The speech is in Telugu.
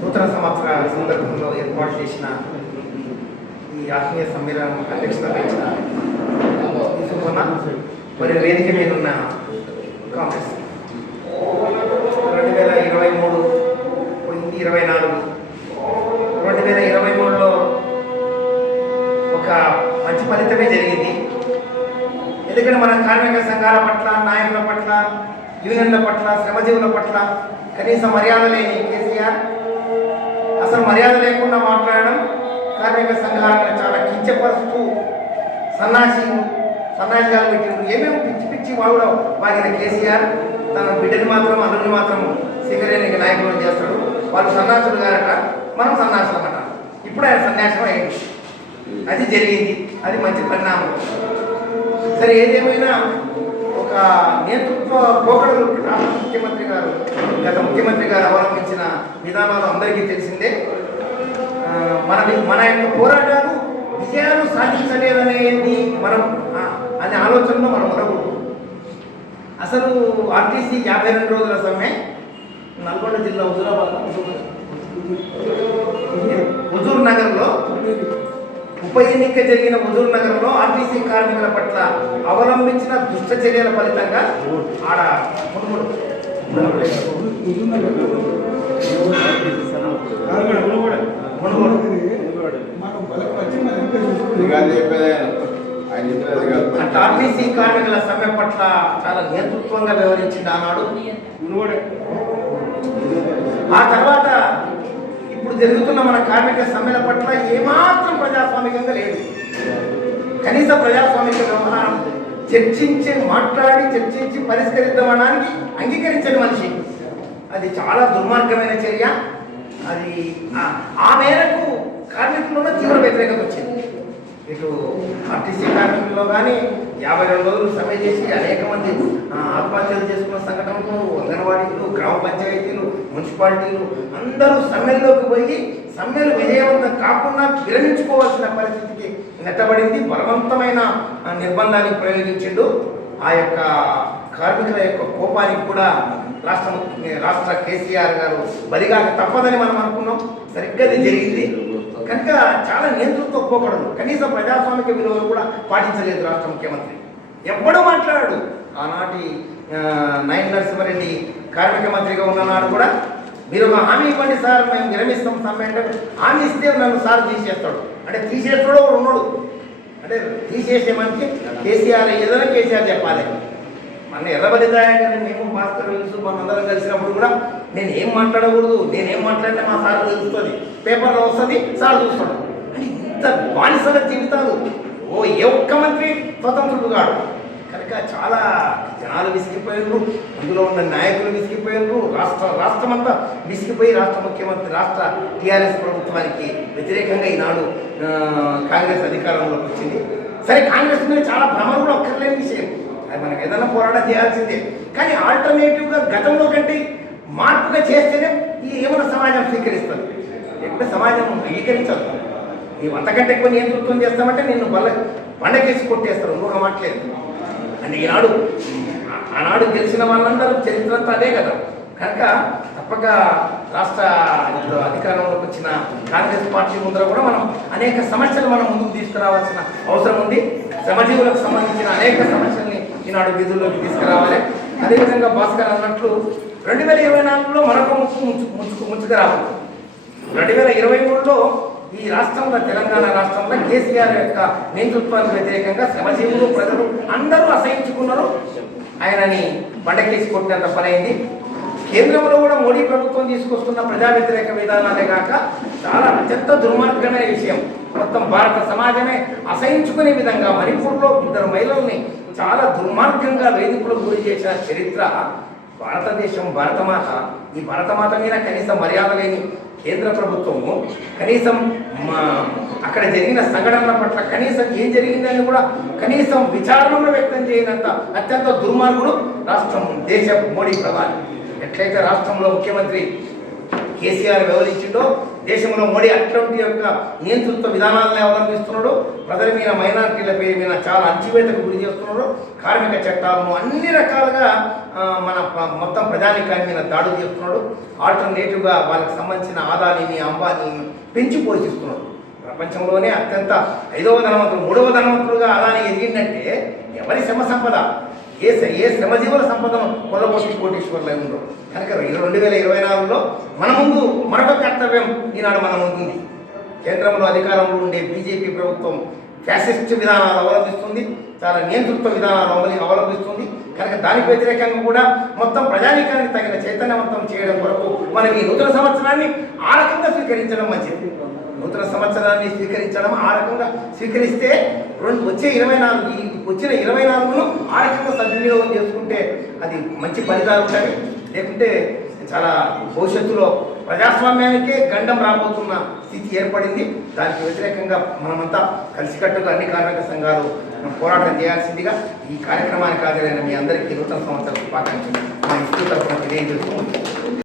నూతన సంవత్సర సందర్భంలో ఏర్పాటు చేసిన ఈ ఆత్మీయ సమ్మేళనం అధ్యక్షత వహించిన తీసుకున్న మరియు వేదిక మీద ఉన్న కాంగ్రెస్. రెండు వేల ఇరవై మూడు పోయింది ఇరవై నాలుగు. రెండు వేల ఇరవై మూడులో ఒక మంచి ఫలితమే జరిగింది. ఎందుకంటే మన కార్మిక సంఘాల పట్ల నాయకుల పట్ల యూనియన్ల పట్ల శ్రమజీవుల పట్ల కనీస మర్యాద లేని కేసీఆర్ అసలు మర్యాద లేకుండా మాట్లాడడం కార్మిక సంఘాలను చాలా కించపరుస్తూ సన్నాసి సన్నాసిగాలు పెట్టిన ఏమేమి పిచ్చి పిచ్చి వాడు వాగిన కేసీఆర్ తన బిడ్డని మాత్రం అల్లుని మాత్రం సింగరేణికి నాయకులు చేస్తాడు. వాళ్ళు సన్నాసులు కారట మనం సన్నాసులమట ఇప్పుడు ఆయన సన్యాసం అయ్యింది అది జరిగింది. అది మంచి పరిణామం. సరే ఏదేమైనా ఒక నేతృత్వ పోకడలు రాష్ట్ర ముఖ్యమంత్రి గారు గత ముఖ్యమంత్రి గారు అవలంబించిన విధానాలు అందరికీ తెలిసిందే. మన మన యొక్క పోరాటాలు విజయాలు సాధించలేదనేది మనం అనే ఆలోచనలో మనం ఉండకూడదు. అసలు ఆర్టీసీ యాభై రెండు రోజుల సమ్మె నల్గొండ జిల్లా హుజురాబాద్ హుజూర్ నగర్లో ఉప ఎన్నిక జరిగిన హుజూర్ నగరంలో ఆర్టీసీ కార్మికుల పట్ల అవలంబించిన దుష్ట చర్యల ఫలితంగా ఆడ ఆర్టీసీ కార్మికుల సమ్మె పట్ల చాలా నేతృత్వంగా వ్యవహరించింది ఆనాడు. ఆ తర్వాత ఇప్పుడు జరుగుతున్న మన కార్మిక సమ్మెల పట్ల ఏమాత్రం ప్రజా కనీస ప్రజాస్వామిక వ్యవహారం. చర్చించి మాట్లాడి చర్చించి పరిష్కరిద్దామనడానికి అంగీకరించని మనిషి. అది చాలా దుర్మార్గమైన చర్య. అది ఆ- మేరకు కార్మికులలో తీవ్ర వ్యతిరేకత వచ్చింది. ఇటు ఆర్టీసీ కార్మికుల్లో కానీ యాభై రెండు రోజులు సమ్మె చేసి అనేక మంది ఆత్మహత్యలు చేసుకున్న సంఘటనలు అంగన్వాడీలు గ్రామ పంచాయతీలు మున్సిపాలిటీలు అందరూ సమ్మెల్లోకి పోయి సమ్మెలు విజయవంతం కాకుండా విరమించుకోవాల్సిన పరిస్థితికి నెట్టబడింది. బలవంతమైన నిర్బంధాన్ని ప్రయోగించిండు. ఆ యొక్క కార్మికుల యొక్క కోపానికి కూడా రాష్ట్ర రాష్ట్ర కేసీఆర్ గారు బలిగాక తప్పదని మనం అనుకున్నాం. సరిగ్గా అది జరిగింది. కనుక చాలా నియంతృత్వ పోకూడదు కనీసం ప్రజాస్వామిక విలువలు కూడా పాటించలేదు రాష్ట్ర ముఖ్యమంత్రి. ఎప్పుడూ మాట్లాడాడు. ఆనాటి నైన్ నయన్ నరసింహారెడ్డి కార్మిక మంత్రిగా ఉన్ననాడు కూడా మీరు ఒక హామీ ఇవ్వండి సార్ మేము విరమిస్తాం సమ్మె అంటే హామీ ఇస్తే నన్ను సార్ తీసేస్తాడు. అంటే తీసేస్తాడు ఒకడు ఉన్నాడు. అంటే తీసేసే మనిషి కేసీఆర్ ఏదైనా కేసీఆర్ చెప్పాలి. మన ఎర్రబడి దాయకని మేము భాస్కర్ తెలుసు మనందరం కలిసినప్పుడు కూడా నేను ఏం మాట్లాడకూడదు నేను ఏం మాట్లాడినా మా సార్ తెలుస్తుంది. పేపర్లో వస్తుంది సార్ చూస్తాడు. అని ఇంత బానిసల జీవితాలు. ఓ ఏ ఒక్క మంత్రి స్వతంత్రుడు కాడు. కనుక చాలా జనాలు విసిగిపోయారు అందులో ఉన్న నాయకులు విసిగిపోయారు రాష్ట్ర రాష్ట్రం అంతా విసిగిపోయి రాష్ట్ర ముఖ్యమంత్రి రాష్ట్ర టీఆర్ఎస్ ప్రభుత్వానికి వ్యతిరేకంగా ఈనాడు కాంగ్రెస్ అధికారంలోకి వచ్చింది. సరే కాంగ్రెస్ మీద చాలా భ్రమలు కూడా ఒక్కర్లేని విషయం. అది మనకు ఏదైనా పోరాటం చేయాల్సిందే. కానీ ఆల్టర్నేటివ్గా గతంలో కంటే మార్పుగా చేస్తేనే ఈ ఏమైనా సమాజం స్వీకరిస్తుంది. ఎప్పుడు సమాజం అంగీకరించదు. నీవు అంతకంటే ఎక్కువ నియంతృత్వం చేస్తామంటే నిన్ను బల్ల పండకేసి కొట్టేస్తారు. నువ్వు మాట్లాడుతున్నావు అని ఈనాడు ఆనాడు గెలిచిన వాళ్ళందరూ చరిత్ర అంతా అదే కదా. కనుక తప్పక రాష్ట్ర అధికారంలోకి వచ్చిన కాంగ్రెస్ పార్టీ ముందర కూడా మనం అనేక సమస్యలు మనం ముందుకు తీసుకురావాల్సిన అవసరం ఉంది. శ్రమజీవులకు సంబంధించిన అనేక సమస్యల్ని ఈనాడు విధుల్లోకి తీసుకురావాలి. అదేవిధంగా భాస్కర్ అన్నట్లు రెండు వేల ఇరవై నాలుగులో మరొక ముంచు ముంచుకు ముంచుకు రావాలి రెండు వేల ఇరవై మూడులో ఈ రాష్ట్రంలో తెలంగాణ రాష్ట్రంలో కేసీఆర్ యొక్క నేతృత్వానికి వ్యతిరేకంగా శ్రమజీవులు ప్రజలు అందరూ అసహించుకున్నారు. ఆయనని బండకేసి కొట్టినంత పనైంది. కేంద్రంలో కూడా మోడీ ప్రభుత్వం తీసుకొస్తున్న ప్రజా వ్యతిరేక విధానాలే కాక చాలా అత్యంత దుర్మార్గమైన విషయం. మొత్తం భారత సమాజమే అసహించుకునే విధంగా మణిపూర్లో ఇద్దరు మహిళల్ని చాలా దుర్మార్గంగా వేధింపులకు గురి చేసిన చరిత్ర భారతదేశం భారతమాత ఈ భారతమాత మీద కనీసం మర్యాద లేని కేంద్ర ప్రభుత్వము కనీసం మా అక్కడ జరిగిన సంఘటనల పట్ల కనీసం ఏం జరిగిందని కూడా కనీసం విచారణ కూడా వ్యక్తం చేయనంత అత్యంత దుర్మార్గుడు రాష్ట్రం దేశ మోడీ ప్రధాని ఎట్లయితే రాష్ట్రంలో ముఖ్యమంత్రి కేసీఆర్ వ్యవహరించిండో దేశంలో మోడీ అటువంటి యొక్క నియంతృత్వ విధానాలను అవలంబిస్తున్నాడు. ప్రజల మీద మైనారిటీల పేరు మీద చాలా అణచివేతకు గురి చేస్తున్నాడు. కార్మిక చట్టాలను అన్ని రకాలుగా మన మొత్తం ప్రజానికాన్ని మీద దాడులు చేస్తున్నాడు. ఆల్టర్నేటివ్గా వాళ్ళకి సంబంధించిన ఆదానిని అంబానీని పెంచి పోషిస్తున్నాడు. ప్రపంచంలోనే అత్యంత ఐదవ ధనవంతుడు మూడవ ధనవంతుడుగా ఆదాని ఎదిగిందంటే ఎవరి శ్రమ సంపద? ఏ ఏ శ్రమజీవుల సంపదను కొల్లగొట్టి కోటీశ్వర్లై ఉందో కనుక రెండు వేల ఇరవై నాలుగులో మన ముందు మరొక కర్తవ్యం ఈనాడు మన ముందుంది. కేంద్రంలో అధికారంలో ఉండే బీజేపీ ప్రభుత్వం ఫ్యాసిస్ట్ విధానాలు అవలంబిస్తుంది చాలా నియంతృత్వ విధానాలు అవలి అవలంబిస్తుంది. కనుక దానికి వ్యతిరేకంగా కూడా మొత్తం ప్రజానీకానికి తగిన చైతన్యవంతం చేయడం కొరకు మనం ఈ నూతన సంవత్సరాన్ని ఆ రకంగా స్వీకరించడం మంచిది. నూతన సంవత్సరాన్ని స్వీకరించడం ఆ రకంగా స్వీకరిస్తే రెండు వచ్చే ఇరవై నాలుగు ఈ వచ్చిన ఇరవై నాలుగును ఆ సద్వినియోగం చేసుకుంటే అది మంచి ఫలితాలు ఉంటాయి. లేకుంటే చాలా భవిష్యత్తులో ప్రజాస్వామ్యానికే గండం రాబోతున్న స్థితి ఏర్పడింది. దానికి వ్యతిరేకంగా మనమంతా కలిసికట్టుగా అన్ని కార్మిక సంఘాలు పోరాటం చేయాల్సిందిగా ఈ కార్యక్రమానికి హాజరైన మీ అందరికీ నూతన సంవత్సరం శుభాకాంక్షలు. మా ఇష్టం తరఫున తెలియజేస్తూ